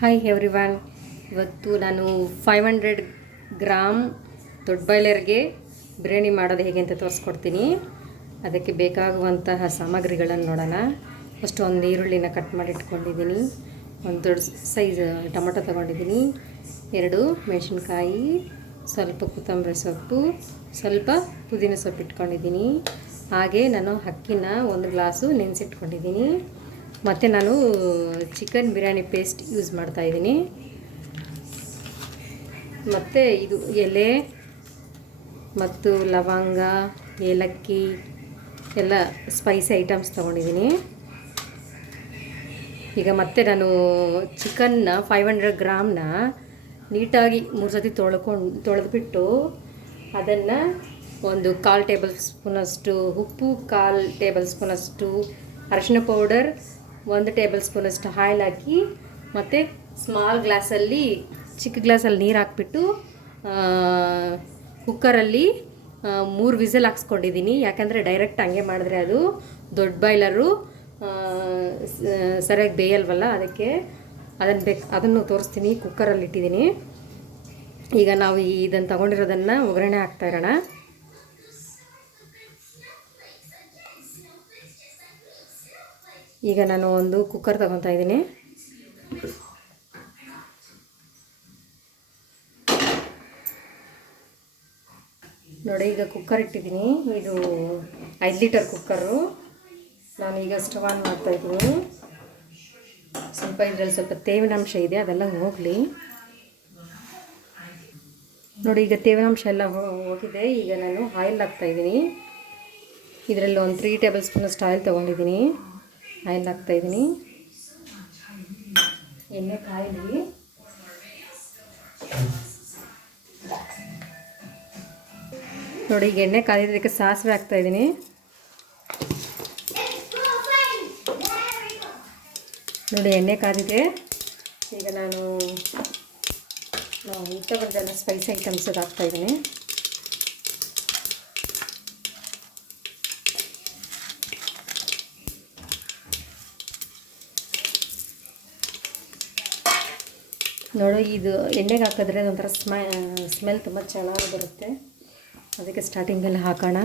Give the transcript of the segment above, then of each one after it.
Hi everyone. ಇವತ್ತು ನಾನು 500 gram ದೊಡ್ಡ ಬಾಯ್ಲರ್ಗೆ ಬಿರಿಯಾನಿ ಮಾಡೋದು ಹೇಗೆ ಅಂತ ತೋರಿಸ್ಕೊಡ್ತೀನಿ. ಅದಕ್ಕೆ ಬೇಕಾಗುವಂತಹ ಸಾಮಗ್ರಿಗಳನ್ನು ನೋಡೋಣ. ಫಸ್ಟ್ ಒಂದು ಈರುಳ್ಳಿನ ಕಟ್ ಮಾಡಿ ಇಟ್ಕೊಂಡಿದ್ದೀನಿ, ಒಂದು ದೊಡ್ಡ ಸೈಜ್ ಟೊಮೊಟೊ ತೊಗೊಂಡಿದ್ದೀನಿ, 2 ಮೆಣಸಿನ್ಕಾಯಿ, ಸ್ವಲ್ಪ ಕೊತ್ತಂಬರಿ ಸೊಪ್ಪು, ಸ್ವಲ್ಪ ಪುದೀನ ಸೊಪ್ಪು ಇಟ್ಕೊಂಡಿದ್ದೀನಿ. ಹಾಗೆ ನಾನು ಅಕ್ಕಿನ 1 ಗ್ಲಾಸು ನೆನೆಸಿಟ್ಕೊಂಡಿದ್ದೀನಿ. ಮತ್ತು ನಾನು ಚಿಕನ್ ಬಿರಿಯಾನಿ ಪೇಸ್ಟ್ ಯೂಸ್ ಮಾಡ್ತಾಯಿದ್ದೀನಿ. ಮತ್ತು ಇದು ಎಲೆ ಮತ್ತು ಲವಂಗ, ಏಲಕ್ಕಿ ಎಲ್ಲ ಸ್ಪೈಸಿ ಐಟಮ್ಸ್ ತೊಗೊಂಡಿದ್ದೀನಿ. ಈಗ ಮತ್ತೆ ನಾನು ಚಿಕನ್ನ 500 ಗ್ರಾಮ್ನ ನೀಟಾಗಿ 3 ಸತಿ ತೊಳೆದ್ಬಿಟ್ಟು ಅದನ್ನು ಒಂದು 1/4 ಟೇಬಲ್ ಸ್ಪೂನಷ್ಟು ಉಪ್ಪು, 1/4 ಟೇಬಲ್ ಸ್ಪೂನಷ್ಟು ಅರಿಶಿನ ಪೌಡರ್, 1 ಟೇಬಲ್ ಸ್ಪೂನಷ್ಟು ಆಯಿಲ್ ಹಾಕಿ, ಮತ್ತು ಸ್ಮಾಲ್ ಗ್ಲಾಸಲ್ಲಿ ಚಿಕ್ಕ ಗ್ಲಾಸಲ್ಲಿ ನೀರು ಹಾಕ್ಬಿಟ್ಟು ಕುಕ್ಕರಲ್ಲಿ 3 ವಿಸಲ್ ಹಾಕ್ಸ್ಕೊಂಡಿದ್ದೀನಿ. ಯಾಕಂದರೆ ಡೈರೆಕ್ಟ್ ಹಂಗೆ ಮಾಡಿದ್ರೆ ಅದು ದೊಡ್ಡ ಬಾಯ್ಲರು ಸರಿಯಾಗಿ ಬೇಯಲ್ವಲ್ಲ, ಅದಕ್ಕೆ ಅದನ್ನು ತೋರಿಸ್ತೀನಿ. ಕುಕ್ಕರಲ್ಲಿ ಇಟ್ಟಿದ್ದೀನಿ. ಈಗ ನಾವು ಇದನ್ನು ತಗೊಂಡಿರೋದನ್ನು ಒಗ್ಗರಣೆ ಹಾಕ್ತಾ ಇರೋಣ. ಈಗ ನಾನು ಒಂದು ಕುಕ್ಕರ್ ತಗೊತಾ ಇದ್ದೀನಿ. ನೋಡಿ, ಈಗ ಕುಕ್ಕರ್ ಇಟ್ಟಿದ್ದೀನಿ. ಇದು 5 ಲೀಟರ್ ಕುಕ್ಕರು. ನಾನೀಗ ಸ್ಟವ್ ಆನ್ ಮಾಡ್ತಾಯಿದ್ದೀನಿ. ಸ್ವಲ್ಪ ಇದರಲ್ಲಿ ಸ್ವಲ್ಪ ತೇವಿನಾಂಶ ಇದೆ, ಅದೆಲ್ಲ ಹೋಗಲಿ. ನೋಡಿ, ಈಗ ತೇವಿನಾಂಶ ಎಲ್ಲ ಹೋಗಿದೆ. ಈಗ ನಾನು ಆಯಿಲ್ ಹಾಕ್ತಾಯಿದ್ದೀನಿ. ಇದರಲ್ಲಿ ಒಂದು 3 ಟೇಬಲ್ ಸ್ಪೂನಷ್ಟು ಆಯಿಲ್ ತೊಗೊಂಡಿದ್ದೀನಿ. ಆಯಿಲ್ ಹಾಕ್ತಾಯಿದ್ದೀನಿ. ಎಣ್ಣೆ ಕಾಯಿಲಿ. ನೋಡಿ, ಈಗ ಎಣ್ಣೆ ಕಾಯ್ದಿದ್ದಕ್ಕೆ ಸಾಸಿವೆ ಹಾಕ್ತಾಯಿದ್ದೀನಿ. ನೋಡಿ, ಎಣ್ಣೆ ಕಾದಿದೆ. ಈಗ ನಾನು ಊಟ ಬಂದೆಲ್ಲ ಸ್ಪೈಸಿ ಐಟಮ್ಸ್ ಹಾಕ್ತಾಯಿದ್ದೀನಿ. ನೋಡಿ, ಇದು ಎಣ್ಣೆಗೆ ಹಾಕಿದ್ರೆ ಒಂಥರ ಸ್ಮೆಲ್ ತುಂಬ ಚೆನ್ನಾಗಿ ಬರುತ್ತೆ. ಅದಕ್ಕೆ ಸ್ಟಾರ್ಟಿಂಗಲ್ಲಿ ಹಾಕೋಣ.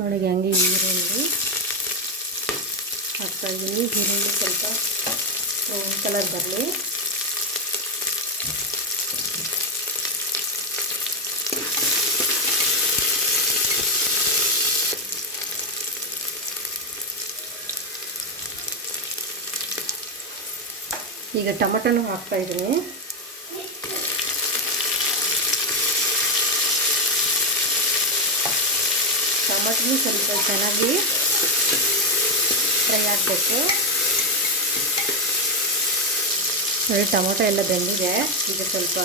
ನೋಡಿ, ಹಂಗೆ ಈರುಳ್ಳಿ ಹಾಕ್ತಾಯಿದ್ದೀನಿ. ಈರುಳ್ಳಿ ಸ್ವಲ್ಪ ಬ್ರೌನ್ ಕಲರ್ ಬರಲಿ. ಈಗ ಟೊಮಟೊನೂ ಹಾಕ್ತಾಯಿದ್ದೀನಿ. ಟೊಮಟೊನೂ ಸ್ವಲ್ಪ ಚೆನ್ನಾಗಿ ಫ್ರೈ ಆಗಬೇಕು. ನೋಡಿ, ಟೊಮೊಟೊ ಎಲ್ಲ ಬೆಂದಿದೆ. ಈಗ ಸ್ವಲ್ಪ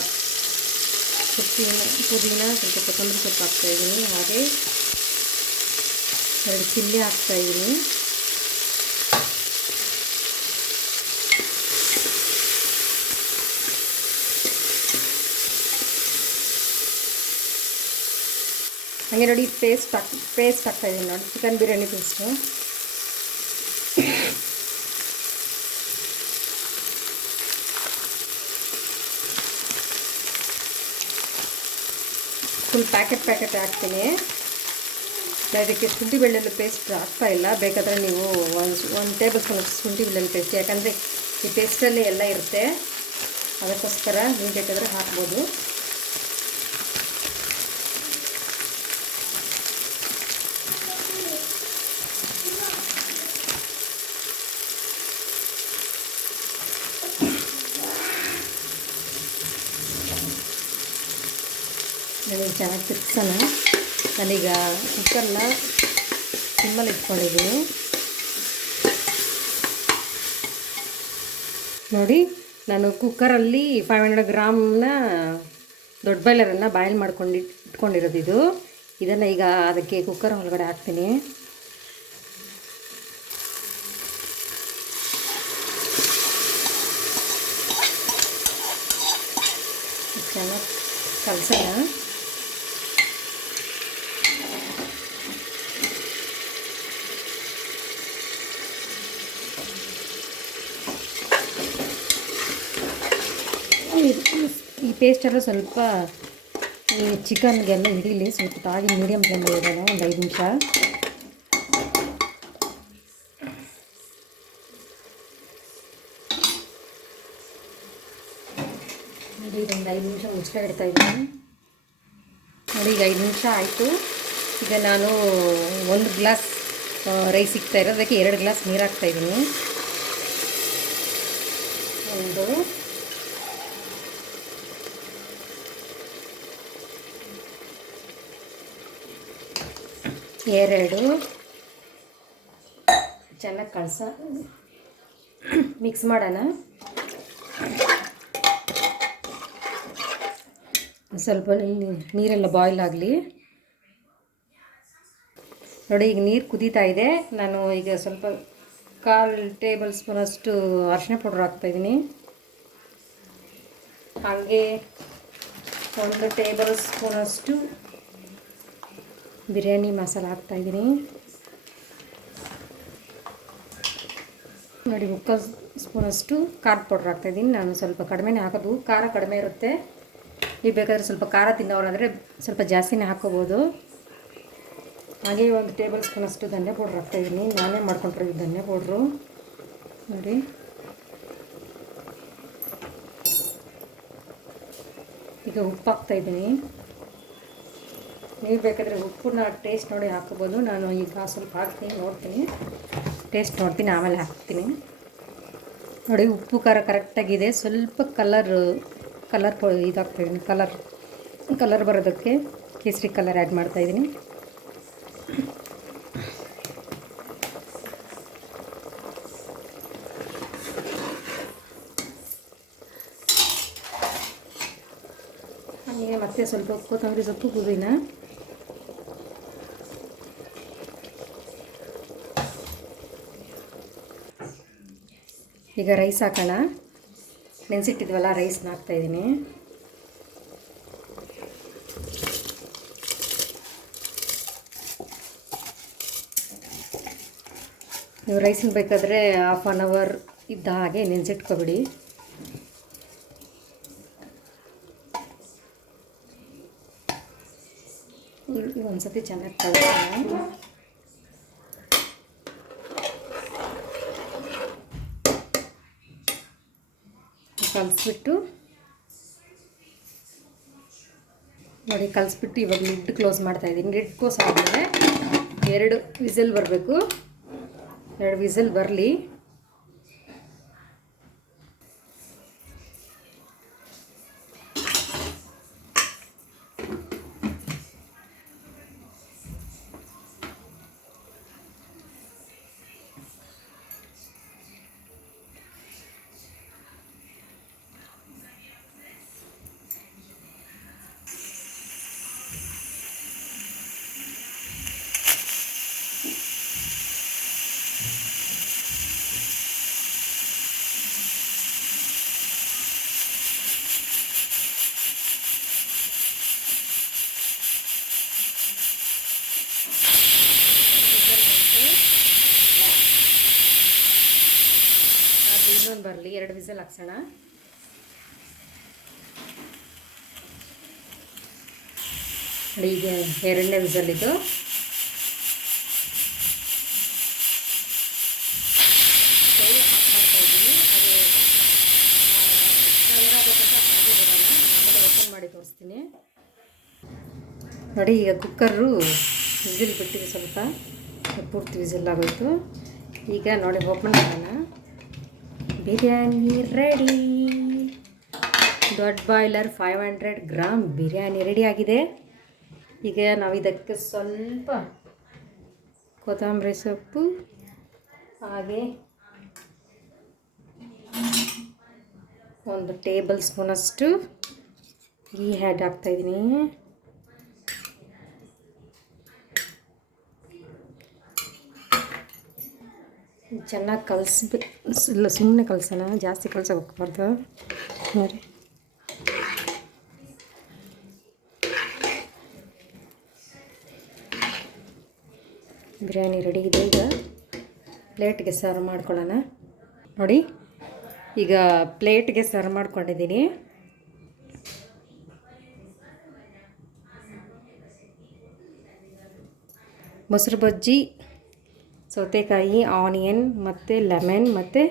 ಪುದೀನ, ಸ್ವಲ್ಪ ಕೊತ್ತಂಬರಿ ಸೊಪ್ಪು ಹಾಕ್ತಾಯಿದ್ದೀನಿ. ಹಾಗೆ 2 ಚಿಲ್ಲಿ ಹಾಕ್ತಾಯಿದ್ದೀನಿ. ಹಾಗೆ ನೋಡಿ, ಪೇಸ್ಟ್ ಹಾಕ್ತಾಯಿದ್ದೀನಿ. ನೋಡಿ, chicken biryani paste. Full packet ಹಾಕ್ತೀನಿ. ಇದಕ್ಕೆ ಶುಂಠಿ ಬೆಳ್ಳುಳ್ಳಿ ಪೇಸ್ಟ್ ಹಾಕ್ತಾಯಿಲ್ಲ. ಬೇಕಾದರೆ ನೀವು ಒಂದು ಟೇಬಲ್ ಸ್ಪೂನ್ ಶುಂಠಿ ಬೆಳ್ಳುಳ್ಳಿ ಪೇಸ್ಟ್, ಯಾಕಂದರೆ ಈ ಪೇಸ್ಟಲ್ಲೇ ಎಲ್ಲ ಇರುತ್ತೆ. ಅದಕ್ಕೋಸ್ಕರ ನೀವು ಬೇಕಾದರೆ ಹಾಕ್ಬೋದು. ನನಗೆ ಚೆನ್ನಾಗಿ ತಿರ್ಗ್ಸೋಣ. ನಾನೀಗ ಕುಕ್ಕರ್ನ ಸಿಮ್ಮಲ್ಲಿ ಇಟ್ಕೊಂಡಿದ್ದೀನಿ. ನೋಡಿ, ನಾನು ಕುಕ್ಕರಲ್ಲಿ 500 ಗ್ರಾಮ್ನ ದೊಡ್ಡ ಬಾಯ್ಲರನ್ನು ಬಾಯ್ಲ್ ಇಟ್ಕೊಂಡಿರೋದು ಇದು. ಇದನ್ನು ಈಗ ಅದಕ್ಕೆ ಕುಕ್ಕರ್ ಒಳಗಡೆ ಹಾಕ್ತೀನಿ. ಚೆನ್ನಾಗಿ ಕಲಸೋಣ. ಈ ಪೇಸ್ಟೆಲ್ಲ ಸ್ವಲ್ಪ ಈ ಚಿಕನ್ಗೆಲ್ಲ ಹಿಡೀಲಿ, ಸ್ವಲ್ಪ ತಾಗಿ ಮೀಡಿಯಮ್ ಫ್ಲೇಮಲ್ಲಿ ಇಡೋಣ ಒಂದು 5 ನಿಮಿಷ. ನೋಡಿ ಇದೊಂದು 5 ನಿಮಿಷ ಮುಚ್ಚಳ ಇಡ್ತಾಯಿದ್ದೀನಿ. ನೋಡಿ ಈಗ 5 ನಿಮಿಷ ಆಯಿತು. ಈಗ ನಾನು 1 ಗ್ಲಾಸ್ ರೈಸ್ ಇಕ್ತಾ ಇರೋದು, ಅದಕ್ಕೆ 2 ಗ್ಲಾಸ್ ನೀರು ಹಾಕ್ತಾಯಿದ್ದೀನಿ. 1 2 ಚೆನ್ನಾಗಿ ಮಿಕ್ಸ್ ಮಾಡೋಣ. ಸ್ವಲ್ಪ ನೀರೆಲ್ಲ ಬಾಯ್ಲ್ ಆಗಲಿ. ನೋಡಿ ಈಗ ನೀರು ಕುದೀತಾ ಇದೆ. ನಾನು ಈಗ ಸ್ವಲ್ಪ 1/4 ಟೇಬಲ್ ಸ್ಪೂನಷ್ಟು ಅರಿಶಿನ ಪೌಡ್ರ್ ಹಾಕ್ತಾಯಿದ್ದೀನಿ. ಹಾಗೆ 1 ಟೇಬಲ್ ಸ್ಪೂನಷ್ಟು ಬಿರಿಯಾನಿ ಮಸಾಲ ಹಾಕ್ತಾಯಿದ್ದೀನಿ. ನೋಡಿ 1/4 ಸ್ಪೂನಷ್ಟು ಖಾರದ ಪೌಡ್ರ್ ಹಾಕ್ತಾಯಿದ್ದೀನಿ. ನಾನು ಸ್ವಲ್ಪ ಕಡಿಮೆನೇ ಹಾಕೋದು, ಖಾರ ಕಡಿಮೆ ಇರುತ್ತೆ. ನೀವು ಬೇಕಾದರೆ ಸ್ವಲ್ಪ ಖಾರ ತಿನ್ನೋರಾದರೆ ಸ್ವಲ್ಪ ಜಾಸ್ತಿನೇ ಹಾಕ್ಕೋಬೋದು. ಹಾಗೆ 1 ಟೇಬಲ್ ಸ್ಪೂನಷ್ಟು ಧನಿಯಾ ಪೌಡ್ರ್ ಹಾಕ್ತಾಯಿದ್ದೀನಿ. ನಾನೇ ಮಾಡ್ಕೊಂಡಿರೋದು ಧನಿಯಾ ಪೌಡ್ರು. ನೋಡಿ ಈಗ ಉಪ್ಪು ಹಾಕ್ತಾಯಿದ್ದೀನಿ. ನೀವು ಬೇಕಾದರೆ ಉಪ್ಪನ್ನ ಟೇಸ್ಟ್ ನೋಡಿ ಹಾಕ್ಕೋಬೋದು. ನಾನು ಈಗ ಸ್ವಲ್ಪ ಹಾಕ್ತೀನಿ, ನೋಡ್ತೀನಿ, ಟೇಸ್ಟ್ ನೋಡ್ತೀನಿ, ಆಮೇಲೆ ಹಾಕ್ತೀನಿ. ನೋಡಿ ಉಪ್ಪು ಖಾರ ಕರೆಕ್ಟಾಗಿದೆ. ಸ್ವಲ್ಪ ಕಲರ್ ಇದಾಗ್ತಾಯಿದ್ದೀನಿ, ಕಲರ್ ಬರೋದಕ್ಕೆ ಕೇಸರಿ ಕಲರ್ ಆ್ಯಡ್ ಮಾಡ್ತಾಯಿದ್ದೀನಿ. ಹಾಗೆ ಮತ್ತೆ ಸ್ವಲ್ಪ ಕೊತ್ತಂಬರಿ ಸೊಪ್ಪು, ಪುದೀನ. ಈಗ ರೈಸ್ ಹಾಕೋಣ. ನೆನೆಸಿಟ್ಟಿದ್ವಲ್ಲ, ರೈಸ್ನ ಹಾಕ್ತಾಯಿದ್ದೀನಿ. ನೀವು ರೈಸನ್ನ ಬೇಕಾದರೆ 1/2 ಅವರ್ ಇದ್ದ ಹಾಗೆ ನೆನೆಸಿಟ್ಕೊಬಿಡಿ. ಒಂದು ಸತಿ ಚೆನ್ನಾಗಿ ಕಲಿಸ್ಬಿಟ್ಟು ನೋಡಿ, ಕಲಿಸ್ಬಿಟ್ಟು ಇವಾಗ ಲಿಡ್ ಕ್ಲೋಸ್ ಮಾಡ್ತಾಯಿದ್ದೀನಿ. ಲಿಡ್ ಕ್ಲೋಸ್ ಆದಮೇಲೆ 2 ವಿಸಿಲ್ ಬರಬೇಕು. 2 ವಿಸಿಲ್ ಬರಲಿ. ಇನ್ನೊಂದು ಬರಲಿ, 2 ವಿಸಿಲ್ ಹಾಕ್ಸೋಣ. ಈಗ 2ನೇ ವಿಸಿಲ್ ಇದು. ಓಪನ್ ಮಾಡಿ ತೋರಿಸ್ತೀನಿ. ನೋಡಿ ಈಗ ಕುಕ್ಕರು ವಿಸಿಲ್ ಬಿಟ್ಟಿದೆ, ಸ್ವಲ್ಪ ಪೂರ್ತಿ ವಿಸಿಲ್ ಆಗೋಯ್ತು. ಈಗ ನೋಡಿ ಓಪನ್ ಮಾಡೋಣ. ಬಿರಿಯಾನಿ ರೆಡಿ. ದೊಡ್ಡ ಬಾಯ್ಲರ್ 500 ಗ್ರಾಮ್ ಬಿರಿಯಾನಿ ರೆಡಿ ಆಗಿದೆ. ಈಗ ನಾವು ಇದಕ್ಕೆ ಸ್ವಲ್ಪ ಕೊತ್ತಂಬರಿ ಸೊಪ್ಪು, ಹಾಗೆ 1 ಟೇಬಲ್ ಸ್ಪೂನಷ್ಟು ಗೀ ಆ್ಯಡ್ ಹಾಕ್ತಾಯಿದ್ದೀನಿ. ಚೆನ್ನಾಗಿ ಇಲ್ಲ, ಸುಮ್ಮನೆ ಕಲಸೋಣ, ಜಾಸ್ತಿ ಕಲಸೋಕೆ ಹೋಗ್ಬಾರ್ದು. ನೋಡಿ ಬಿರಿಯಾನಿ ರೆಡಿ ಇದೆ. ಈಗ ಪ್ಲೇಟ್ಗೆ ಸರ್ವ್ ಮಾಡ್ಕೊಳ್ಳೋಣ. ನೋಡಿ ಈಗ ಪ್ಲೇಟ್ಗೆ ಸರ್ವ್ ಮಾಡ್ಕೊಂಡಿದ್ದೀನಿ. ಮೊಸರು ಬಜ್ಜಿ, ಸೌತೆಕಾಯಿ, ಆನಿಯನ್ ಮತ್ತು ಲೆಮನ್ ಮತ್ತು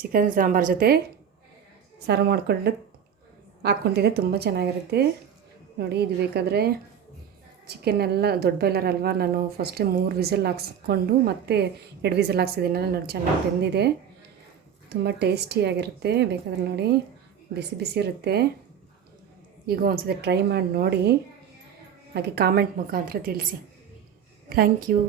ಚಿಕನ್ ಸಾಂಬಾರು ಜೊತೆ ಸರ್ವ್ ಮಾಡ್ಕೊಂಡು ಹಾಕ್ಕೊತಿದ್ದೆ. ತುಂಬ ಚೆನ್ನಾಗಿರುತ್ತೆ ನೋಡಿ. ಇದು ಬೇಕಾದರೆ ಚಿಕನ್ನೆಲ್ಲ ದೊಡ್ಡ ಬಾಯ್ಲರ್ ಅಲ್ವಾ, ನಾನು ಫಸ್ಟೇ 3 ವಿಸಲ್ ಹಾಕ್ಸ್ಕೊಂಡು ಮತ್ತೆ 2 ವಿಸಲ್ ಹಾಕ್ಸಿದ್ದೀನಲ್ಲ ನೋಡಿ, ಚೆನ್ನಾಗಿ ಬೆಂದಿದೆ. ತುಂಬ ಟೇಸ್ಟಿಯಾಗಿರುತ್ತೆ. ಬೇಕಾದ್ರೆ ನೋಡಿ, ಬಿಸಿ ಬಿಸಿ ಇರುತ್ತೆ. ಈಗ ಒಂದ್ಸತಿ ಟ್ರೈ ಮಾಡಿ ನೋಡಿ, ಹಾಗೆ ಕಾಮೆಂಟ್ ಮುಖಾಂತರ ತಿಳಿಸಿ. Thank you.